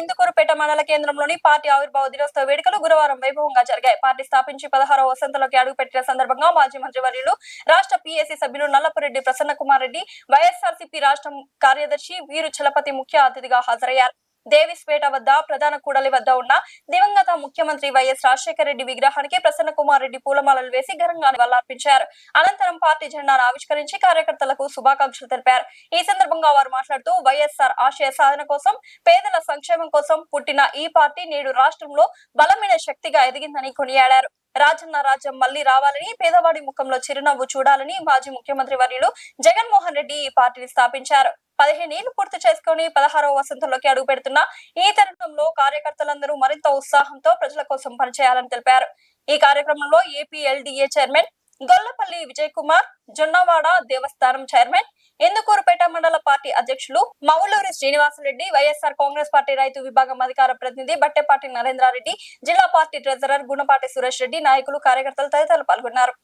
ఇందుకూరుపేట మండల కేంద్రంలోని పార్టీ ఆవిర్భావ దినోత్సవ వేడుకలు గురువారం వైభవంగా జరిగాయి. పార్టీ స్థాపించి 16వ వసంతంలోకి అడుగుపెట్టిన సందర్భంగా మాజీ మంత్రివర్యులు రాష్ట్ర పీఏసీ సభ్యులు నల్లపురెడ్డి ప్రసన్న కుమార్ రెడ్డి, వైఎస్ఆర్సీపీ రాష్ట్ర కార్యదర్శి వీరు చలపతి ముఖ్య అతిథిగా హాజరయ్యారు. దేవిస్పేట వద్ద ప్రధాన కూడలి వద్ద ఉన్న దివంగత ముఖ్యమంత్రి వైఎస్ రాజశేఖర రెడ్డి విగ్రహానికి ప్రసన్న కుమార్ రెడ్డి పూలమాలలు వేసి ఘనంగా నివాళులర్పించారు. అనంతరం పార్టీ జెండాను ఆవిష్కరించి కార్యకర్తలకు శుభాకాంక్షలు తెలిపారు. ఈ సందర్భంగా వారు మాట్లాడుతూ వైఎస్ఆర్ ఆశయ సాధన కోసం, పేదల సంక్షేమం కోసం పుట్టిన ఈ పార్టీ నేడు రాష్ట్రంలో బలమైన శక్తిగా ఎదిగిందని కొనియాడారు. రాజన్న రాజ్యం మళ్లీ రావాలని, పేదవాడి ముఖంలో చిరునవ్వు చూడాలని మాజీ ముఖ్యమంత్రి వర్యులు జగన్మోహన్ రెడ్డి ఈ పార్టీని స్థాపించారు. 15 ఏళ్లు పూర్తి చేసుకుని 16వ వసంతంలోకి అడుగు పెడుతున్న ఈ తరుణంలో కార్యకర్తలందరూ మరింత ఉత్సాహంతో ప్రజల కోసం పనిచేయాలని తెలిపారు. ఈ కార్యక్రమంలో ఏపీఎల్డీఏ చైర్మన్ గొల్లపల్లి విజయ్ కుమార్, జొన్నవాడ దేవస్థానం చైర్మన్, ఇందుకూరుపేట మండల పార్టీ అధ్యక్షులు మౌలూరి శ్రీనివాసరెడ్డి, వైఎస్ఆర్ కాంగ్రెస్ పార్టీ రైతు విభాగం అధికార ప్రతినిధి బట్టెపాటి నరేంద్రారెడ్డి, జిల్లా పార్టీ ట్రెజరర్ గుణపాటి సురేష్ రెడ్డి, నాయకులు, కార్యకర్తలు తదితరులు పాల్గొన్నారు.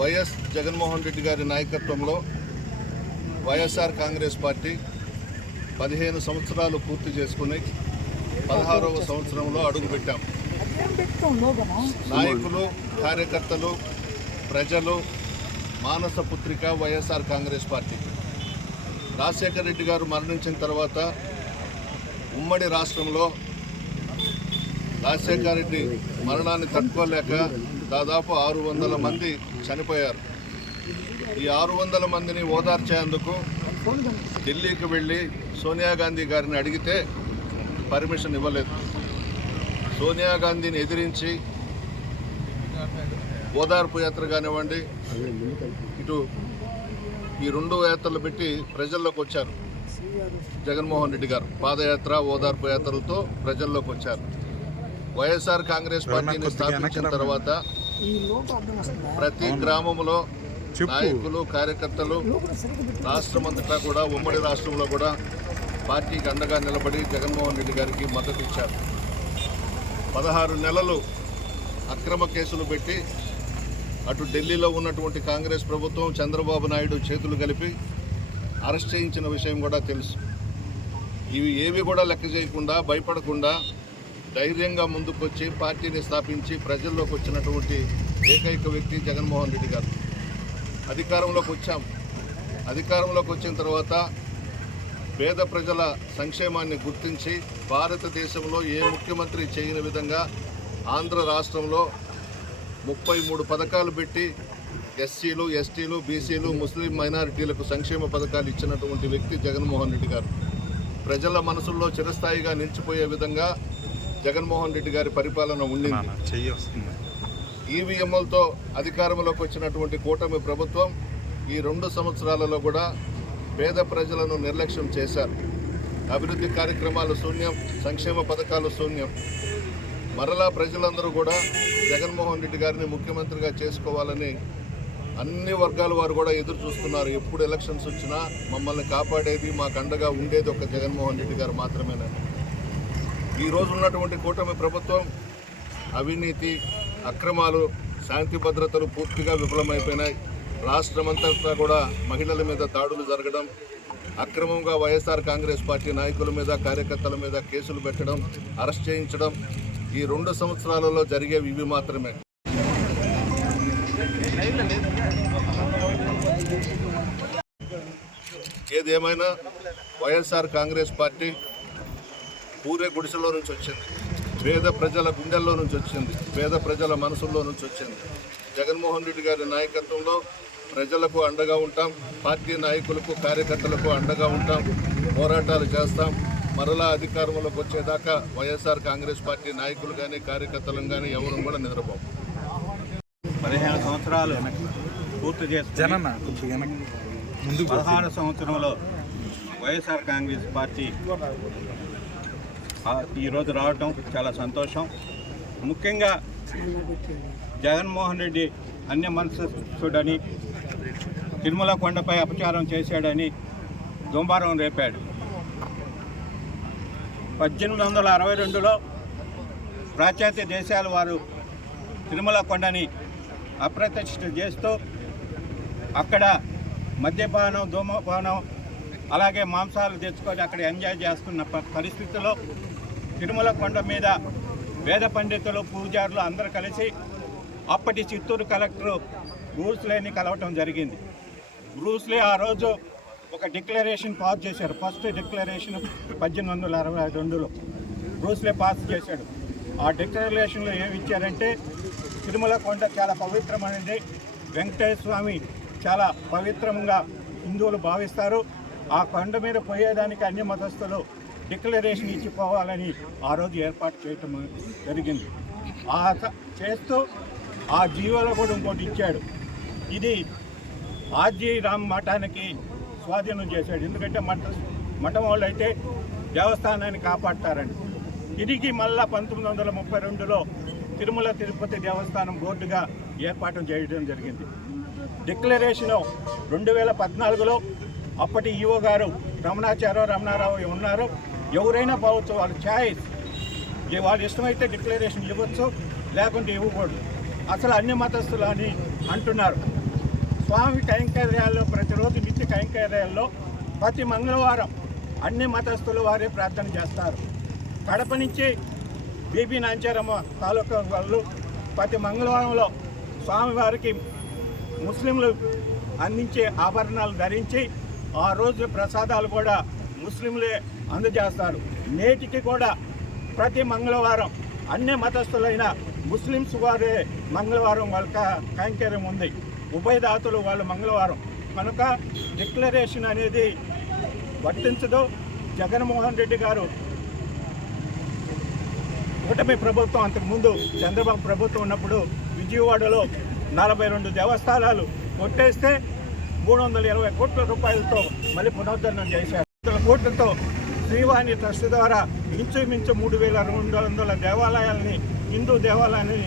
వైఎస్ జగన్మోహన్ రెడ్డి గారి నాయకత్వంలో వైఎస్ఆర్ కాంగ్రెస్ పార్టీ 15 సంవత్సరాలు పూర్తి చేసుకుని 16వ సంవత్సరంలో అడుగుపెట్టాం. నాయకులు, కార్యకర్తలు, ప్రజలు మానస పుత్రిక వైఎస్ఆర్ కాంగ్రెస్ పార్టీ. రాజశేఖర రెడ్డి గారు మరణించిన తర్వాత ఉమ్మడి రాష్ట్రంలో రాజశేఖర రెడ్డి మరణాన్ని తట్టుకోలేక దాదాపు 600 మంది చనిపోయారు. ఈ 600 మందిని ఓదార్చేందుకు ఢిల్లీకి వెళ్ళి సోనియా గాంధీ గారిని అడిగితే పర్మిషన్ ఇవ్వలేదు. సోనియా గాంధీని ఎదిరించి ఓదార్పు యాత్ర కానివ్వండి, ఇటు ఈ 2 యాత్రలు పెట్టి ప్రజల్లోకి వచ్చారు. జగన్మోహన్ రెడ్డి గారు పాదయాత్ర, ఓదార్పు యాత్రలతో ప్రజల్లోకి వచ్చారు. వైఎస్ఆర్ కాంగ్రెస్ పార్టీని స్థాపించిన తర్వాత ప్రతి గ్రామంలో నాయకులు, కార్యకర్తలు రాష్ట్రమంతటా కూడా, ఉమ్మడి రాష్ట్రంలో కూడా పార్టీకి అండగా నిలబడి జగన్మోహన్ రెడ్డి గారికి మద్దతు ఇచ్చారు. 16 నెలలు అక్రమ కేసులు పెట్టి అటు ఢిల్లీలో ఉన్నటువంటి కాంగ్రెస్ ప్రభుత్వం, చంద్రబాబు నాయుడు చేతులు కలిపి అరెస్ట్ చేయించిన విషయం కూడా తెలుసు. ఇవి ఏవి కూడా లెక్క చేయకుండా, భయపడకుండా ధైర్యంగా ముందుకొచ్చి పార్టీని స్థాపించి ప్రజల్లోకి వచ్చినటువంటి ఏకైక వ్యక్తి జగన్మోహన్ రెడ్డి గారు. అధికారంలోకి వచ్చాం. అధికారంలోకి వచ్చిన తర్వాత పేద ప్రజల సంక్షేమాన్ని గుర్తించి భారతదేశంలో ఏ ముఖ్యమంత్రి చేయని విధంగా ఆంధ్ర రాష్ట్రంలో 33 పథకాలు పెట్టి ఎస్సీలు, ఎస్టీలు, బీసీలు, ముస్లిం మైనారిటీలకు సంక్షేమ పథకాలు ఇచ్చినటువంటి వ్యక్తి జగన్మోహన్ రెడ్డి గారు. ప్రజల మనసుల్లో చిరస్థాయిగా నిలిచిపోయే విధంగా జగన్మోహన్ రెడ్డి గారి పరిపాలన ఉండింది. ఈవీఎంలతో అధికారంలోకి వచ్చినటువంటి కూటమి ప్రభుత్వం ఈ 2 సంవత్సరాలలో కూడా పేద ప్రజలను నిర్లక్ష్యం చేశారు. అభివృద్ధి కార్యక్రమాలు శూన్యం, సంక్షేమ పథకాలు శూన్యం. మరలా ప్రజలందరూ కూడా జగన్మోహన్ రెడ్డి గారిని ముఖ్యమంత్రిగా చేసుకోవాలని అన్ని వర్గాల వారు కూడా ఎదురు చూస్తున్నారు. ఎప్పుడు ఎలక్షన్స్ వచ్చినా మమ్మల్ని కాపాడేది, మాకు అండగా ఉండేది ఒక జగన్మోహన్ రెడ్డి గారు మాత్రమేనని. ఈరోజు ఉన్నటువంటి కూటమి ప్రభుత్వం అవినీతి, అక్రమాలు, శాంతి భద్రతలు పూర్తిగా విఫలమైపోయినాయి. రాష్ట్రమంతటా కూడా మహిళల మీద దాడులు జరగడం, అక్రమంగా వైఎస్ఆర్ కాంగ్రెస్ పార్టీ నాయకుల మీద, కార్యకర్తల మీద కేసులు పెట్టడం, అరెస్ట్ చేయించడం ఈ 2 సంవత్సరాలలో జరిగేవి ఇవి మాత్రమే. ఏదేమైనా వైఎస్ఆర్ కాంగ్రెస్ పార్టీ పూరే గుడిసెలో నుంచి వచ్చింది, పేద ప్రజల గుండెల్లో నుంచి వచ్చింది, పేద ప్రజల మనసుల్లో నుంచి వచ్చింది. జగన్మోహన్ రెడ్డి గారి నాయకత్వంలో ప్రజలకు అండగా ఉంటాం, పార్టీ నాయకులకు కార్యకర్తలకు అండగా ఉంటాం, పోరాటాలు చేస్తాం. మరలా అధికారంలోకి వచ్చేదాకా వైఎస్ఆర్ కాంగ్రెస్ పార్టీ నాయకులు కానీ కార్యకర్తలు కానీ ఎవరు కూడా నిద్రపోం. 15 సంవత్సరాలు పూర్తి చేసుకుని 16 సంవత్సరంలో వైఎస్ఆర్ కాంగ్రెస్ పార్టీ ఈరోజు రావటం చాలా సంతోషం. ముఖ్యంగా జగన్మోహన్ రెడ్డి అన్య మనసుడని, తిరుమల కొండపై అపచారం చేశాడని దుంబారం రేపాడు. 1862లో పాశ్చాత్య దేశాల వారు తిరుమల కొండని అప్రతిష్ఠ చేస్తూ అక్కడ మద్యపానం, ధూమపానం, అలాగే మాంసాలు తెచ్చుకొని అక్కడ ఎంజాయ్ చేస్తున్న పరిస్థితుల్లో తిరుమల కొండ మీద వేద పండితులు, పూజారులు అందరూ కలిసి అప్పటి చిత్తూరు కలెక్టరు బ్రూస్లేని కలవటం జరిగింది. బ్రూస్లే ఆ రోజు ఒక డిక్లరేషన్ పాస్ చేశారు. ఫస్ట్ డిక్లరేషన్ 1862లో బ్రూస్లే పాస్ చేశాడు. ఆ డిక్లరేషన్లో ఏమి ఇచ్చారంటే తిరుమల కొండ చాలా పవిత్రమైనది, వెంకటేశ్వర స్వామి చాలా పవిత్రంగా హిందువులు భావిస్తారు, ఆ కొండ మీద పోయేదానికి అన్ని మతస్థులు డిక్లరేషన్ ఇచ్చిపోవాలని ఆ రోజు ఏర్పాటు చేయటం జరిగింది. చేస్తూ ఆ జీవోలో కూడా ఇంకోటి ఇచ్చాడు. ఇది ఆర్జీ రామ్ మఠానికి స్వాధీనం చేశాడు. ఎందుకంటే మఠం వాళ్ళు అయితే దేవస్థానాన్ని కాపాడతారని. తిరిగి మళ్ళా 1932లో తిరుమల తిరుపతి దేవస్థానం బోర్డుగా ఏర్పాటు చేయడం జరిగింది. డిక్లరేషన్ 2014లో అప్పటి ఈఓ గారు రమణారావు ఉన్నారు. ఎవరైనా పోవచ్చు, వాళ్ళ ఛాయిస్, వాళ్ళు ఇష్టమైతే డిక్లరేషన్ ఇవ్వచ్చు, లేకుంటే ఇవ్వకూడదు. అసలు అన్ని మతస్థులు అని అంటున్నారు. స్వామి కైంకర్యాల్లో ప్రతిరోజు నిత్య కైంకర్యాల్లో ప్రతి మంగళవారం అన్ని మతస్థులు వారే ప్రార్థన చేస్తారు. కడప నుంచి బీబీ నాంచారమ్మ తాలూకా వాళ్ళు ప్రతి మంగళవారంలో స్వామివారికి ముస్లింలు అందించే ఆభరణాలు ధరించి ఆ రోజు ప్రసాదాలు కూడా ముస్లింలే అందజేస్తారు. నేటికి కూడా ప్రతి మంగళవారం అన్ని మతస్థులైన ముస్లిమ్స్ వారే మంగళవారం వాళ్ళ కైంకర్యం ఉంది. ఉభయదాతులు వాళ్ళు మంగళవారం కనుక డిక్లరేషన్ అనేది వర్తించదు. జగన్మోహన్ రెడ్డి గారు కూటమి ప్రభుత్వం అంతకుముందు చంద్రబాబు ప్రభుత్వం ఉన్నప్పుడు విజయవాడలో 42 దేవస్థానాలు కొట్టేస్తే 320 కోట్ల రూపాయలతో మళ్ళీ పునరుద్ధరణ చేశారు. 100 కోట్లతో శ్రీవాణి ట్రస్ట్ ద్వారా ఇంచుమించు 3200 దేవాలయాలని, హిందూ దేవాలయాన్ని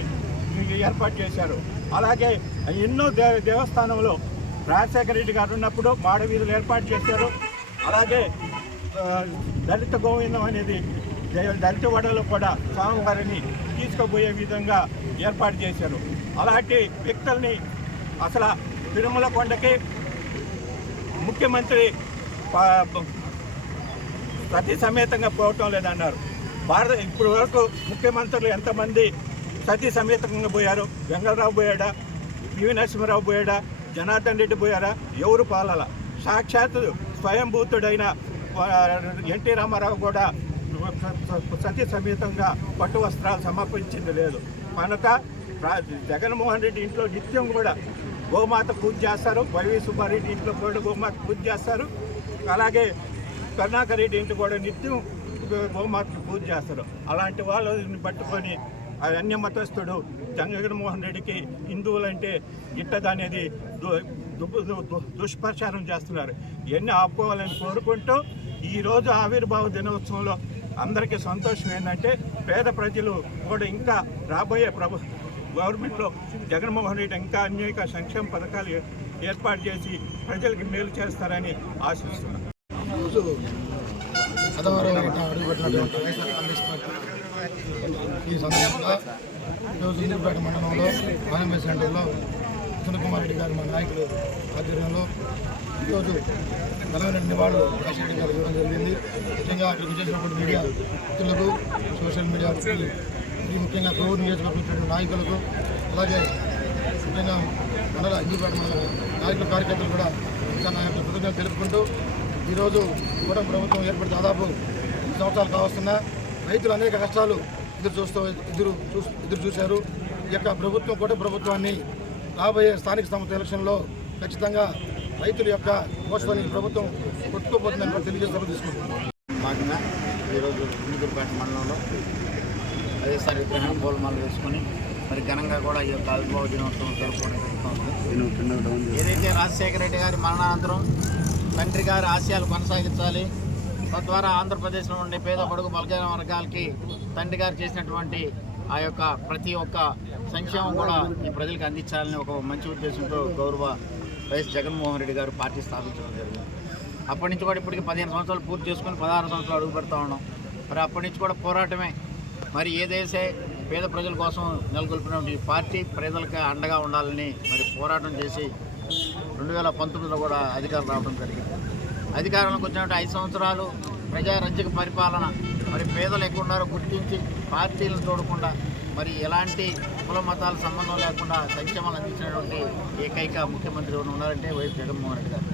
ఏర్పాటు చేశారు. అలాగే ఎన్నో దేవస్థానంలో రాజశేఖర రెడ్డి గారు ఉన్నప్పుడు మాడవీధులు ఏర్పాటు చేశారు. అలాగే దళిత గోవిందం అనేది దళిత వాడలో కూడా స్వామివారిని తీసుకుపోయే విధంగా ఏర్పాటు చేశారు. అలాంటి వ్యక్తుల్ని అసలు తిరుమల కొండకి ముఖ్యమంత్రి సతీ సమేతంగా పోవటం లేదన్నారు. ఇప్పుడు వరకు ముఖ్యమంత్రులు ఎంతమంది సతీ సమేతంగా పోయారు? వెంగళరావు పోయాడా, పివి నరసింహారావు పోయాడా, జనార్దన్ రెడ్డి పోయారా? ఎవరు పాలాల? సాక్షాత్ స్వయంభూతుడైన ఎన్టీ రామారావు కూడా సతీ సమేతంగా పట్టు వస్త్రాలు సమర్పించింది లేదు. కనుక జగన్మోహన్ రెడ్డి ఇంట్లో నిత్యం కూడా గోమాత పూజ చేస్తారు. వైవి సుబ్బారెడ్డి ఇంట్లో కూడా గోమాత పూజ చేస్తారు. అలాగే కరుణాకర్ రెడ్డి ఇంట్లో కూడా నిత్యం గోమాతకి పూజ చేస్తారు. అలాంటి వాళ్ళని పట్టుకొని అన్య మతస్థుడు జగన్మోహన్ రెడ్డికి హిందువులంటే గిట్టదనేది దుష్ప్రచారం చేస్తున్నారు. ఇవన్నీ ఆపుకోవాలని కోరుకుంటూ ఈరోజు ఆవిర్భావ దినోత్సవంలో అందరికీ సంతోషం ఏంటంటే పేద ప్రజలు కూడా ఇంకా రాబోయే గవర్నమెంట్లో జగన్మోహన్ రెడ్డి ఇంకా అనేక సంక్షేమ పథకాలు ఏర్పాటు చేసి ప్రజలకి మేలు చేస్తారని ఆశిస్తున్నాను. ఈ సందర్భంగా ఈరోజు ఇంద్రపేట మండలంలో ఆనంద సెంటర్లో సునీల్ రెడ్డి గారు మా నాయకులు ఆధ్వర్యంలో ఈరోజు బలమైన నివాళులు రాజశేఖర గారు ఇవ్వడం జరిగింది. ముఖ్యంగా అక్కడికి చేసినప్పుడు మీడియా మిత్రులకు, సోషల్ మీడియా ముఖ్యంగా కోవూరు నియోజకవర్గం నాయకులకు, అలాగే ముఖ్యంగా మండల ఇంద్రపేట మండల నాయకులు, కార్యకర్తలు కూడా ఇంకా నా యొక్క కృతజ్ఞతలు తెలుపుకుంటూ ఈరోజు కూడా ప్రభుత్వం ఏర్పడి దాదాపు 2 సంవత్సరాలు కావస్తున్నా రైతులు అనేక కష్టాలు ఎదురు చూశారు. ఈ యొక్క ప్రభుత్వం కూడా ప్రభుత్వాన్ని రాబోయే స్థానిక సంస్థ ఎలక్షన్లో ఖచ్చితంగా రైతుల యొక్క కోసమని ప్రభుత్వం కొట్టుకోబోతుందని కూడా తెలియజేస్తామని తీసుకుంటున్నాం. భాగంగా ఈరోజు ఇందుపేట మండలంలో వైఎస్ఆర్ విగ్రహం పూలమాల వేసుకొని మరి ఘనంగా కూడా ఈ యొక్క ఆవిర్భావ దినోత్సవం జరుపుకోవడం జరుగుతుంది. ఏదైతే రాజశేఖర రెడ్డి గారి మరణానంతరం తండ్రి గారి ఆశయాలు కొనసాగించాలి, తద్వారా ఆంధ్రప్రదేశ్లో ఉండే పేద బడుగు బలహీన వర్గాలకి తండ్రి గారు చేసినటువంటి ఆ యొక్క ప్రతి ఒక్క సంక్షేమం కూడా ఈ ప్రజలకు అందించాలని ఒక మంచి ఉద్దేశంతో గౌరవ వైఎస్ జగన్మోహన్ రెడ్డి గారు పార్టీ స్థాపించడం జరిగింది. అప్పటి నుంచి కూడా ఇప్పటికి 15 సంవత్సరాలు పూర్తి చేసుకొని 16 సంవత్సరాలు అడుగు పెడతా ఉన్నాం. మరి అప్పటి నుంచి కూడా పోరాటమే. మరి ఏదైతే పేద ప్రజల కోసం నెలకొల్పినటువంటి పార్టీ ప్రజలకు అండగా ఉండాలని మరి పోరాటం చేసి 2019లో కూడా అధికారం రావడం జరిగింది. అధికారంలోకి వచ్చినట్టు 5 సంవత్సరాలు ప్రజారంజక పరిపాలన, మరి పేదలు ఎక్కువ ఉన్నారో గుర్తించి పార్టీలను చూడకుండా మరి ఎలాంటి కుల మతాల సంబంధం లేకుండా సంక్షేమాలు అందించినటువంటి ఏకైక ముఖ్యమంత్రి ఎవరు ఉన్నారంటే వైఎస్ జగన్మోహన్ రెడ్డి గారు.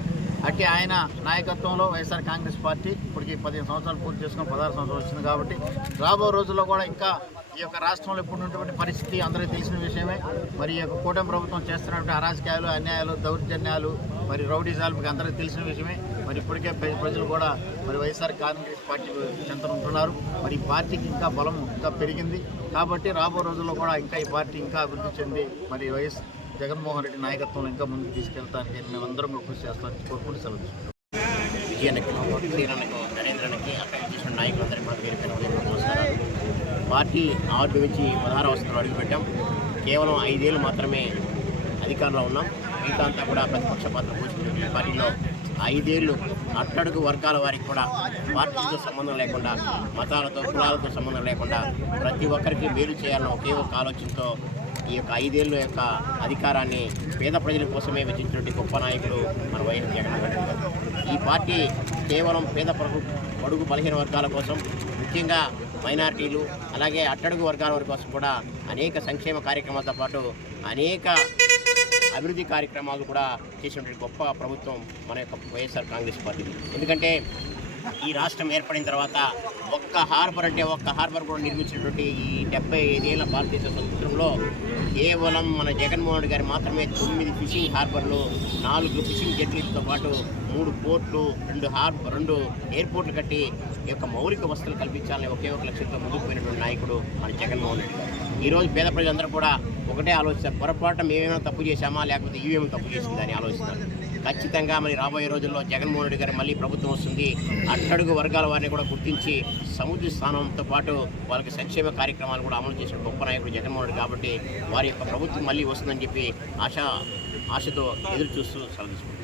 అట్టి ఆయన నాయకత్వంలో వైఎస్ఆర్ కాంగ్రెస్ పార్టీ ఇప్పటికి 15 సంవత్సరాలు పూర్తి చేసుకుని 16 సంవత్సరాలు వచ్చింది. కాబట్టి రాబో రోజుల్లో కూడా ఇంకా ఈ యొక్క రాష్ట్రంలో ఇప్పుడు ఉన్నటువంటి పరిస్థితి అందరికీ తెలిసిన విషయమే. మరి ఈ యొక్క కూటమి ప్రభుత్వం చేస్తున్నటువంటి అరాజకాలు, అన్యాయాలు, దౌర్జన్యాలు, మరి రౌడీజాలు మీకు అందరికీ తెలిసిన విషయమే. మరి ఇప్పటికే ప్రజలు కూడా మరి వైఎస్ఆర్ కాంగ్రెస్ పార్టీ చెంతన ఉంటున్నారు. మరి ఈ పార్టీకి ఇంకా బలం ఇంకా పెరిగింది. కాబట్టి రాబో రోజుల్లో కూడా ఇంకా ఈ పార్టీ ఇంకా అభివృద్ధి చెంది మరి వైఎస్ జగన్మోహన్ రెడ్డి నాయకత్వంలో ఇంకా ముందుకు తీసుకెళ్తానికి మేమందరం కృషి చేస్తామని కోరుకుంటూ సెలవు. విజయానికి శ్రీరానికి నరేంద్రనికి అక్కడ చేసిన నాయకులందరికీ కూడా పేరు పేరు నమస్కారాలు. పార్టీ ఆర్డు నుంచి 16వ సంవత్సరంలో అడుగుపెట్టాం. కేవలం 5 ఏళ్ళు మాత్రమే అధికారంలో ఉన్నాం. మిగతా అంతా కూడా ప్రతిపక్ష పాత్ర పోషించారు. ఈ పార్టీలో 5 ఏళ్ళు అట్టడుగు వర్గాల వారికి కూడా పార్టీతో సంబంధం లేకుండా, మతాలతో కులాలతో సంబంధం లేకుండా ప్రతి ఒక్కరికి మేలు చేయాలన్న ఒకే ఒక ఆలోచనతో ఈ యొక్క 5 ఏళ్ళ యొక్క అధికారాన్ని పేద ప్రజల కోసమే వెచ్చించినటువంటి గొప్ప నాయకుడు మన వైఎస్ జగన్మోహన్ రెడ్డి గారు. ఈ పార్టీ కేవలం పేద బడుగు బలహీన వర్గాల కోసం, ముఖ్యంగా మైనారిటీలు అలాగే అట్టడుగు వర్గాల వారి కోసం కూడా అనేక సంక్షేమ కార్యక్రమాలతో పాటు అనేక అభివృద్ధి కార్యక్రమాలు కూడా చేసినటువంటి గొప్ప ప్రభుత్వం మన యొక్క వైఎస్ఆర్ కాంగ్రెస్ పార్టీ. ఎందుకంటే ఈ రాష్ట్రం ఏర్పడిన తర్వాత ఒక్క హార్బర్ కూడా నిర్మించినటువంటి ఈ 75 ఏళ్ల భారతదేశ స్వతంత్రంలో కేవలం మన జగన్మోహన్ రెడ్డి గారు మాత్రమే 9 ఫిషింగ్ హార్బర్లు, 4 ఫిషింగ్ జెట్లతో పాటు 3 పోర్ట్లు, 2 ఎయిర్పోర్ట్లు కట్టి ఈ యొక్క మౌలిక వసతులు కల్పించాలని ఒకే ఒక లక్ష్యంతో ముందుకు పోయినటువంటి నాయకుడు మన జగన్మోహన్ రెడ్డి గారు. ఈరోజు పేద ప్రజలందరూ కూడా ఒకటే ఆలోచిస్తారు, పొరపాటు మేమేమైనా తప్పు చేశామా లేకపోతే ఈవేమైనా తప్పు చేసిందని ఆలోచిస్తారు. ఖచ్చితంగా మరి రాబోయే రోజుల్లో జగన్మోహన్ రెడ్డి గారు మళ్ళీ ప్రభుత్వం వస్తుంది. అట్టడుగు వర్గాల వారిని కూడా గుర్తించి సముద్ర స్థానంతో పాటు వాళ్ళకి సంక్షేమ కార్యక్రమాలు కూడా అమలు చేసిన గొప్ప నాయకుడు జగన్మోహన్ రెడ్డి. కాబట్టి వారి యొక్క ప్రభుత్వం మళ్ళీ వస్తుందని చెప్పి ఆశతో ఎదురు చూస్తూ సెలవు తీసుకుంటాం.